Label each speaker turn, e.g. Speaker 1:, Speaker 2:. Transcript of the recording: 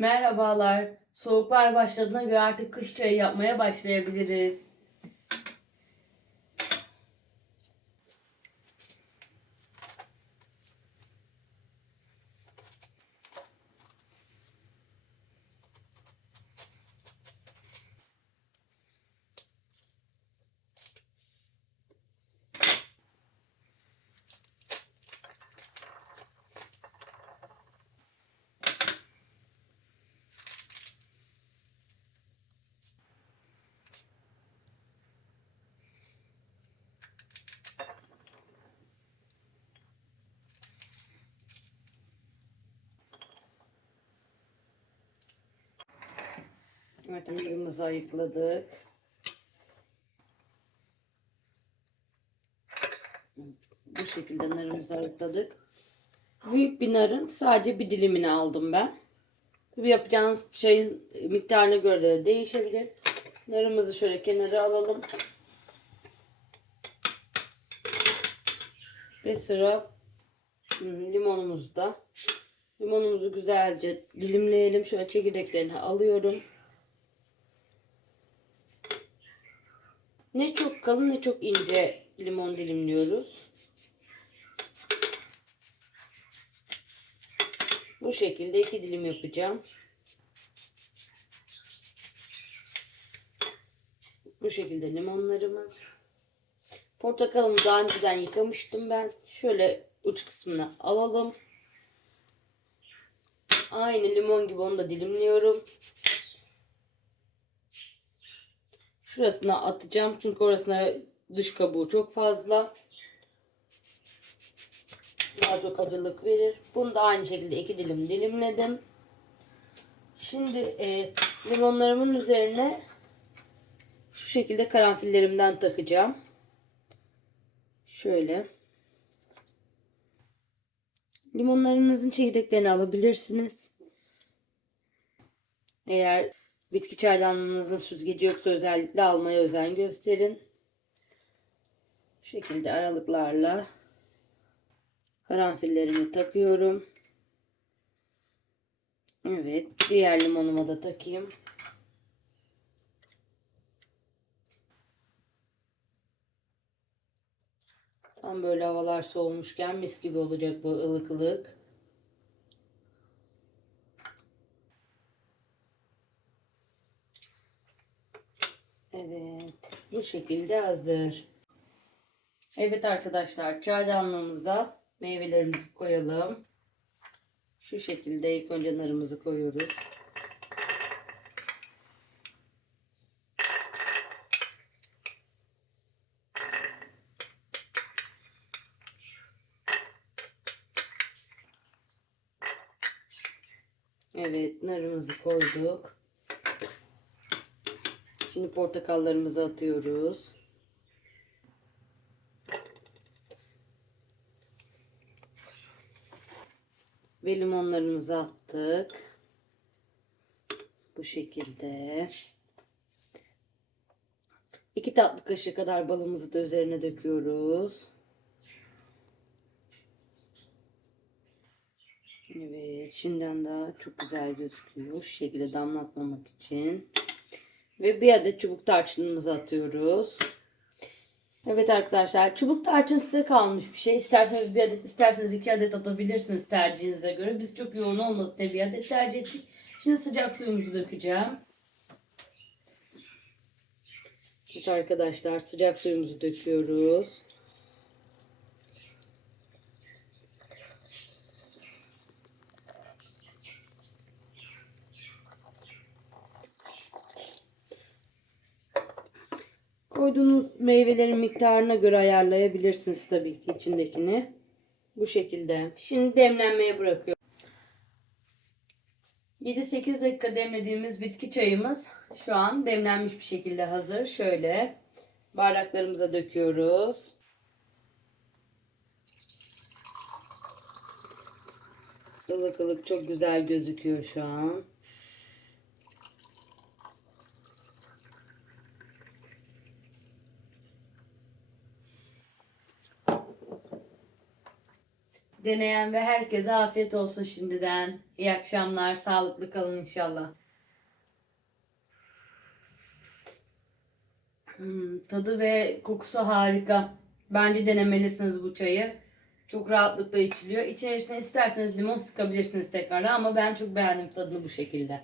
Speaker 1: Merhabalar. Soğuklar başladığına göre artık kış çayı yapmaya başlayabiliriz. Mırımızı ayıkladık. Bu şekilde narımızı ayıkladık. Büyük bir narın sadece bir dilimini aldım ben. Tabii yapacağınız çayın miktarına göre de değişebilir. Narımızı şöyle kenara alalım. Ve sıra limonumuzda. Limonumuzu güzelce dilimleyelim. Şöyle çekirdeklerini alıyorum. Ne çok kalın ne çok ince limon dilimliyoruz. Bu şekilde iki dilim yapacağım. Bu şekilde limonlarımız. Portakalımı daha önceden yıkamıştım ben. Şöyle uç kısmını alalım. Aynı limon gibi onu da dilimliyorum. Şurasına atacağım. Çünkü orasına dış kabuğu çok fazla. Daha çok acılık verir. Bunu da aynı şekilde iki dilim dilimledim. Şimdi e, limonlarımın üzerine şu şekilde karanfillerimden takacağım. Şöyle. Limonlarınızın çekirdeklerini alabilirsiniz. Eğer bitki çaydanlığınızın süzgeci yoksa özellikle almaya özen gösterin. Bu şekilde aralıklarla karanfillerimi takıyorum. Evet, diğer limonuma da takayım. Tam böyle havalar soğumuşken mis gibi olacak bu ılık ılık. Evet, bu şekilde hazır. Evet arkadaşlar, çaydanlığımıza meyvelerimizi koyalım. Şu şekilde ilk önce narımızı koyuyoruz. Evet, narımızı koyduk. Şimdi portakallarımızı atıyoruz. Ve limonlarımızı attık. Bu şekilde. İki tatlı kaşığı kadar balımızı da üzerine döküyoruz. Evet, şimdiden daha çok güzel gözüküyor. Şu şekilde damlatmamak için. Ve bir adet çubuk tarçınımızı atıyoruz. Evet arkadaşlar çubuk tarçın size kalmış bir şey. İsterseniz bir adet isterseniz iki adet atabilirsiniz tercihinize göre. Biz çok yoğun olmasın diye bir adet tercih ettik. Şimdi sıcak suyumuzu dökeceğim. Evet arkadaşlar sıcak suyumuzu döküyoruz. Koyduğunuz meyvelerin miktarına göre ayarlayabilirsiniz tabii ki içindekini. Bu şekilde. Şimdi demlenmeye bırakıyorum. 7-8 dakika demlediğimiz bitki çayımız şu an demlenmiş bir şekilde hazır. Şöyle bardaklarımıza döküyoruz. Ilık ılık çok güzel gözüküyor şu an. Deneyen ve herkese afiyet olsun şimdiden. İyi akşamlar, sağlıklı kalın inşallah. Hmm, tadı ve kokusu harika. Bence denemelisiniz bu çayı. Çok rahatlıkla içiliyor. İçerisine isterseniz limon sıkabilirsiniz tekrardan ama ben çok beğendim tadını bu şekilde.